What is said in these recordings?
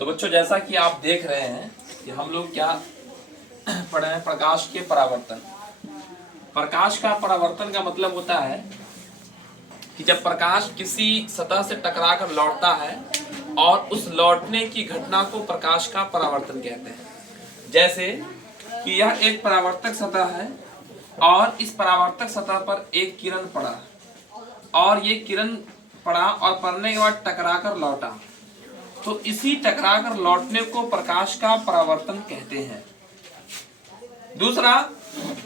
तो बच्चों जैसा कि आप देख रहे हैं कि हम लोग क्या पढ़े हैं, प्रकाश के परावर्तन। प्रकाश का परावर्तन का मतलब होता है कि जब प्रकाश किसी सतह से टकराकर लौटता है और उस लौटने की घटना को प्रकाश का परावर्तन कहते हैं। जैसे कि यह एक परावर्तक सतह है और इस परावर्तक सतह पर एक किरण पड़ा और ये किरण पड़ा और पड़ने के बाद टकराकर लौटा, तो इसी टकराकर लौटने को प्रकाश का परावर्तन कहते हैं। दूसरा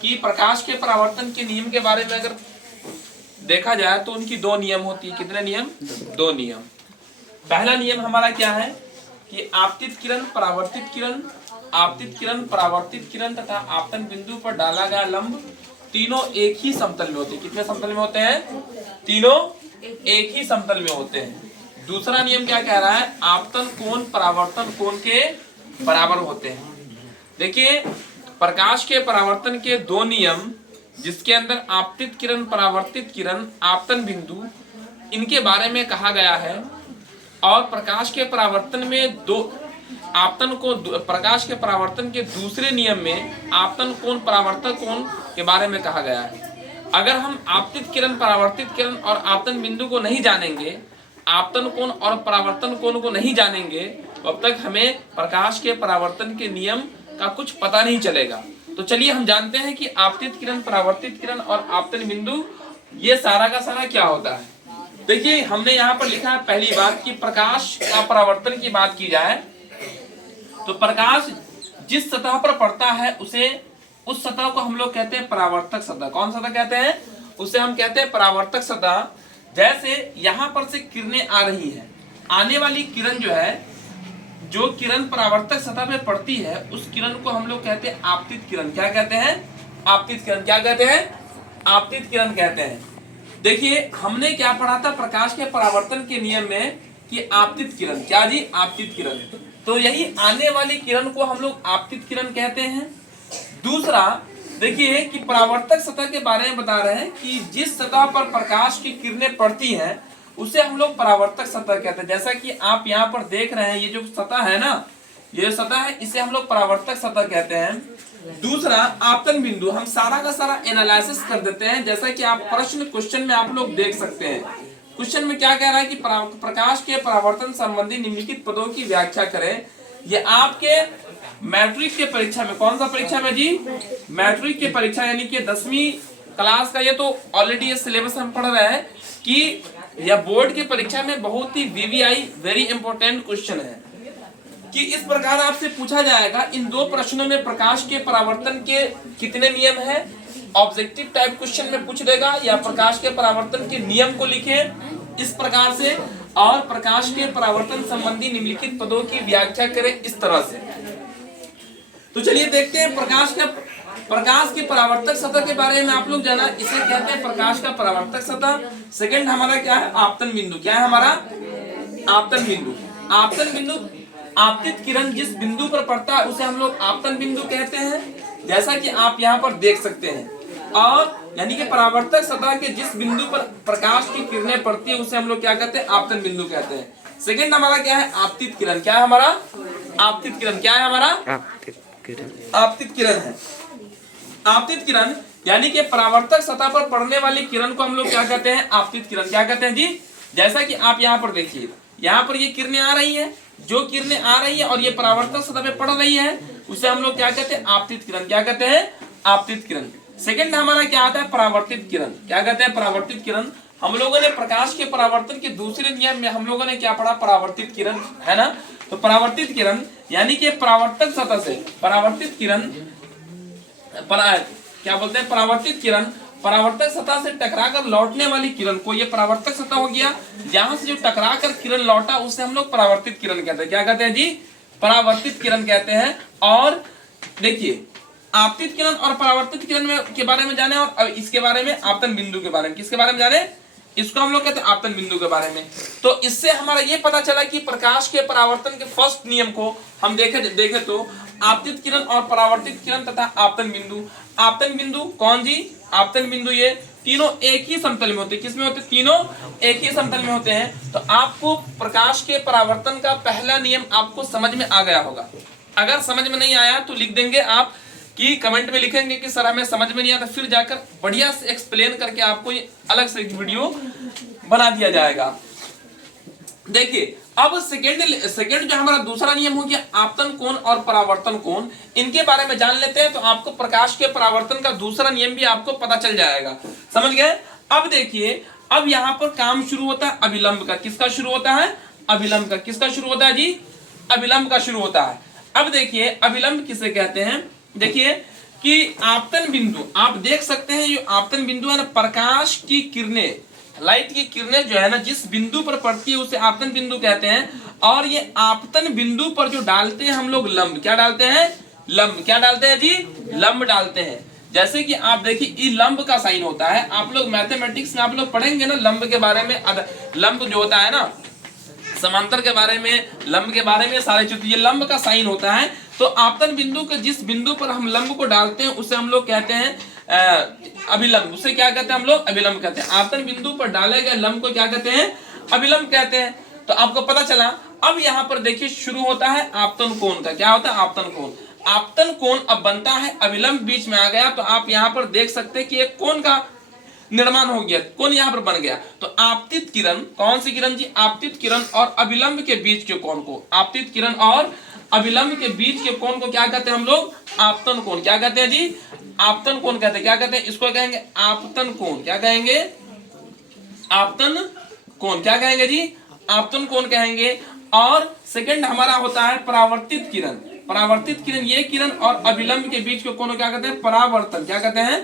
कि प्रकाश के परावर्तन के नियम के बारे में अगर देखा जाए तो उनकी दो नियम होती है। कितने नियम? दो नियम। पहला नियम हमारा क्या है कि आपतित किरण, परावर्तित किरण, आपतित किरण, परावर्तित किरण तथा आपतन बिंदु पर डाला गया लंब तीनों एक ही समतल में होते हैं। कितने समतल में होते हैं? तीनों एक ही समतल में होते हैं। दूसरा नियम क्या कह रहा है? आपतन कोण परावर्तन कोण के बराबर होते हैं। देखिए प्रकाश के परावर्तन के दो नियम, जिसके अंदर आपतित किरण, परावर्तित किरण, आपतन बिंदु, इनके बारे में कहा गया है। और प्रकाश के परावर्तन में दो आपतन को, प्रकाश के परावर्तन के दूसरे नियम में आपतन कोण परावर्तक कोण के बारे में कहा गया है। अगर हम आपतित किरण, परावर्तित किरण और आपतन बिंदु को नहीं जानेंगे, आपतन कोण और परावर्तन कोण को नहीं जानेंगे, तो अब तक हमें प्रकाश के परावर्तन के नियम का कुछ पता नहीं चलेगा। तो चलिए हम जानते हैं कि आपतित किरण, परावर्तित किरण और आपतन बिंदु ये सारा का सारा क्या होता है। देखिए हमने यहाँ पर लिखा है पहली बात कि प्रकाश का परावर्तन की बात की जाए तो प्रकाश जिस सतह पर पड़ता है उस सतह को हम लोग कहते हैं परावर्तक सतह। कौन सतह कहते हैं? उसे हम कहते हैं परावर्तक सतह। जैसे यहाँ पर से किरणें आ रही हैं, आने वाली किरण जो है, जो किरण परावर्तक सतह पे पड़ती है उस किरण को हम लोग कहते हैं आपतित किरण। क्या कहते हैं? आपतित किरण। क्या कहते हैं? आपतित किरण कहते हैं। देखिए हमने क्या पढ़ा था प्रकाश के परावर्तन के नियम में कि आपतित किरण, क्या जी? आपतित किरण। तो यही आने वाली किरण को हम लोग आपतित किरण कहते हैं। दूसरा देखिए कि परावर्तक सतह के बारे में बता रहे हैं कि जिस सतह पर प्रकाश की किरणें पड़ती हैं उसे हम लोग परावर्तक सतह कहते हैं। जैसा कि आप यहाँ पर देख रहे हैं, ये जो सतह है ना, ये सतह है, इसे हम लोग परावर्तक सतह कहते हैं। दूसरा आपतन बिंदु, हम सारा का सारा एनालिसिस कर देते हैं। जैसा कि आप क्वेश्चन में आप लोग देख सकते हैं। क्वेश्चन में क्या कह रहा है कि प्रकाश के परावर्तन संबंधी निम्नलिखित पदों की व्याख्या करें। ये आपके मैट्रिक के परीक्षा में, कौन सा परीक्षा में जी? मैट्रिक के परीक्षा, यानी कि 10वीं क्लास का। ये तो ऑलरेडी ये सिलेबस हम पढ़ रहे हैं कि यह बोर्ड की परीक्षा में बहुत ही वीवीआई वेरी इंपॉर्टेंट क्वेश्चन है कि इस प्रकार आपसे पूछा जाएगा इन दो प्रश्नों में प्रकाश के परावर्तन के कितने नियम हैं। ऑब्जेक्टिव टाइप क्वेश्चन में पूछ देगा, या प्रकाश के परावर्तन के नियम को लिखें इस प्रकार से, और प्रकाश के परावर्तन संबंधी निम्नलिखित पदों की व्याख्या करें इस तरह से। तो चलिए देखते हैं प्रकाश के परावर्तक सतह के बारे में आप लोग जाना। इसे कहते हैं प्रकाश का परावर्तक सतह। सेकंड हमारा क्या है? आपतन बिंदु। क्या है हमारा? आपतन बिंदु। आपतन बिंदु, आपतित किरण जिस बिंदु पर पड़ता है उसे हम लोग आपतन बिंदु कहते हैं, जैसा कि आप यहाँ पर देख सकते हैं। और यानी कि परावर्तक सतह के जिस बिंदु पर प्रकाश की किरणें पड़ती है उसे हम लोग क्या कहते हैं? आपतन बिंदु कहते हैं। सेकंड हमारा क्या है? आपतित किरण। क्या है हमारा? आपतित किरण। क्या है हमारा? आपतित किरण है। आपतित किरण यानी कि परावर्तक सतह पर पड़ने वाली किरण को हम लोग क्या कहते हैं? आपतित किरण। क्या कहते हैं जी? जैसा कि आप यहाँ पर देखिए, यहाँ पर ये किरणें आ रही हैं, जो किरणें आ रही है और ये परावर्तक सतह पे पड़ रही है उसे हम लोग क्या कहते हैं? आपतित किरण। क्या कहते हैं? आपतित किरण। सेकंड हमारा क्या आता है? परावर्तित किरण। क्या कहते हैं? परावर्तित किरण। हम लोगों ने प्रकाश के परावर्तन के दूसरे नियम में हम लोगों ने क्या पढ़ा? परावर्तित किरण, है ना। तो परावर्तित किरण यानी कि परावर्तक सतह से परावर्तित किरण, क्या बोलते हैं? परावर्तित किरण परावर्तक सतह से टकराकर लौटने वाली किरण को, ये परावर्तक सतह हो गया, जहां से जो टकराकर किरण लौटा उसे हम लोग परावर्तित किरण कहते हैं। क्या कहते हैं जी? परावर्तित किरण कहते हैं। और देखिए आपतित किरण और परावर्तित किरण में के बारे में जाने, और इसके बारे में आपतन बिंदु के बारे में, किसके बारे में जाने? इसको हम लोग कहते हैं आपतन बिंदु के बारे में। तो इससे हमारा ये पता चला कि प्रकाश के परावर्तन के फर्स्ट नियम को हम देखे तो आपतित किरण और परावर्तित किरण तथा आपतन बिंदु। आपतन बिंदु कौन जी? आपतन बिंदु ये तीनों एक ही समतल में होते हैं। किस में होते हैं? तीनों एक ही समतल में होते हैं। तो आपको प्रकाश के परावर्तन का पहला नियम आपको समझ में आ गया होगा। अगर समझ में नहीं आया तो लिख देंगे आप कि कमेंट में लिखेंगे कि सर हमें समझ में नहीं आता, फिर जाकर बढ़िया से एक्सप्लेन करके आपको ये अलग से एक वीडियो बना दिया जाएगा। देखिए अब सेकेंड जो हमारा दूसरा नियम हो गया आपतन कोण और परावर्तन कोण, इनके बारे में जान लेते हैं तो आपको प्रकाश के परावर्तन का दूसरा नियम भी आपको पता चल जाएगा। समझ गए? अब देखिए अब यहाँ पर काम शुरू होता है अभिलंब का। किसका शुरू होता है? अभिलंब का। किसका शुरू होता है जी? अभिलंब का शुरू होता है। अब देखिए अभिलंब किसे कहते हैं? देखिए कि आपतन बिंदु, आप देख सकते हैं जो आपतन बिंदु है ना, प्रकाश की किरणें, लाइट की किरणें जो है ना जिस बिंदु पर पड़ती है उसे आपतन बिंदु कहते हैं। और ये आपतन बिंदु पर जो डालते हैं हम लोग लंब, क्या डालते हैं? लंब। क्या डालते हैं जी? लंब डालते हैं। जैसे कि आप देखिए ये लंब का साइन होता है। आप लोग मैथमेटिक्स में आप लोग पढ़ेंगे ना लंब के बारे में, लंब जो होता है ना, समांतर के बारे में, लंब के बारे में सारे चित्र, ये लंब का साइन होता है। तो आपतन बिंदु के जिस बिंदु पर हम लंब को डालते हैं उसे हम लोग कहते हैं अभिलंब। उसे क्या कहते हैं हम लोग? अभिलंब कहते हैं। आपतन बिंदु पर डाले गए लंब को क्या कहते हैं? अभिलंब कहते हैं। तो आपको पता चला। अब यहाँ पर देखिए शुरू होता है आपतन कोण का। क्या होता है? आपतन कोण। आपतन कोण अब बनता है, अभिलंब बीच में आ गया तो आप यहाँ पर देख सकते हैं कि एक कोण का निर्माण हो गया, कोण यहाँ पर बन गया। तो आपतित किरण, कौन सी किरण जी? आपतित किरण और अभिलंब के बीच के कोण को, आपतित किरण और अभिलंब के बीच के कोण को क्या कहते हैं हम लोग? आपतन कोण। क्या कहते हैं जी? आपतन कोण कहते हैं। क्या कहते हैं? इसको कहेंगे आपतन कोण। क्या कहेंगे? आपतन कोण। क्या कहेंगे जी? आपतन कोण कहेंगे। और सेकंड हमारा होता है परावर्तित किरण। परावर्तित किरण, ये किरण और अभिलंब के बीच के कोण को क्या कहते हैं? परावर्तन। क्या कहते हैं?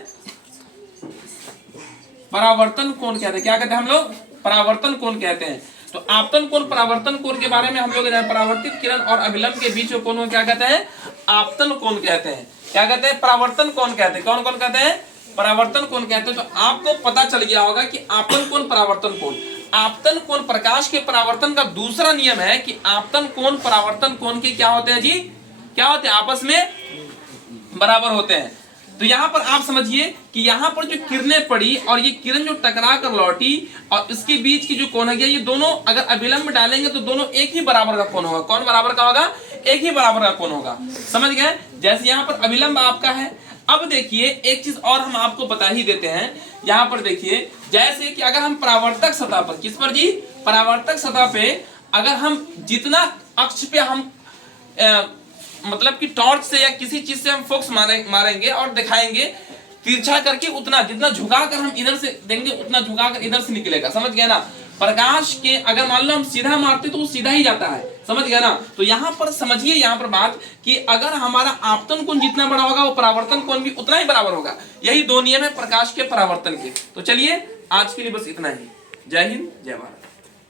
परावर्तन कोण कहते हैं। क्या कहते हैं हम लोग? परावर्तन कोण कहते हैं। तो आपतन कोण परावर्तन कोण के बारे में हम लोग परावर्तित किरण और अभिलंब के बीच के कोण को क्या कहते हैं? आपतन कोण कहते हैं। क्या कहते हैं? परावर्तन कोण कहते हैं। कौन कौन कहते हैं? परावर्तन कोण कहते हैं। तो आपको पता चल गया होगा कि आपतन कोण, परावर्तन कोण। आपतन कोण प्रकाश के परावर्तन का दूसरा नियम है कि आपतन कोण परावर्तन कोण के क्या होते हैं जी? क्या होते हैं? आपस में बराबर होते हैं। तो यहाँ पर आप समझिए कि यहाँ पर जो किरणें पड़ी और ये किरण जो टकरा कर लौटी और इसके बीच की जो कोण है, ये दोनों अगर अभिलंब डालेंगे तो दोनों एक ही बराबर का कोण होगा। कौन बराबर का होगा? एक ही बराबर का कोण होगा। समझ गए? जैसे यहाँ पर अभिलंब आपका है। अब देखिए एक चीज और हम आपको बता ही देते हैं। यहाँ पर देखिए जैसे कि अगर हम परावर्तक सतह पर, किस पर जी? परावर्तक सतह पे अगर हम जितना अक्ष पे हम मतलब कि टॉर्च से या किसी चीज से हम फोकस मारेंगे और दिखाएंगे तिरछा करके, उतना जितना झुकाकर हम इधर से देंगे उतना झुकाकर इधर से निकलेगा। समझ गए ना? प्रकाश के अगर मान लो हम सीधा मारते तो वो सीधा ही जाता है। समझ गए ना? तो यहाँ पर समझिए यहाँ पर बात कि अगर हमारा आपतन कोण जितना बड़ा होगा वो परावर्तन कोण भी उतना ही बराबर होगा। यही दो नियम है प्रकाश के परावर्तन के। तो चलिए आज के लिए बस इतना ही। जय हिंद, जय भारत।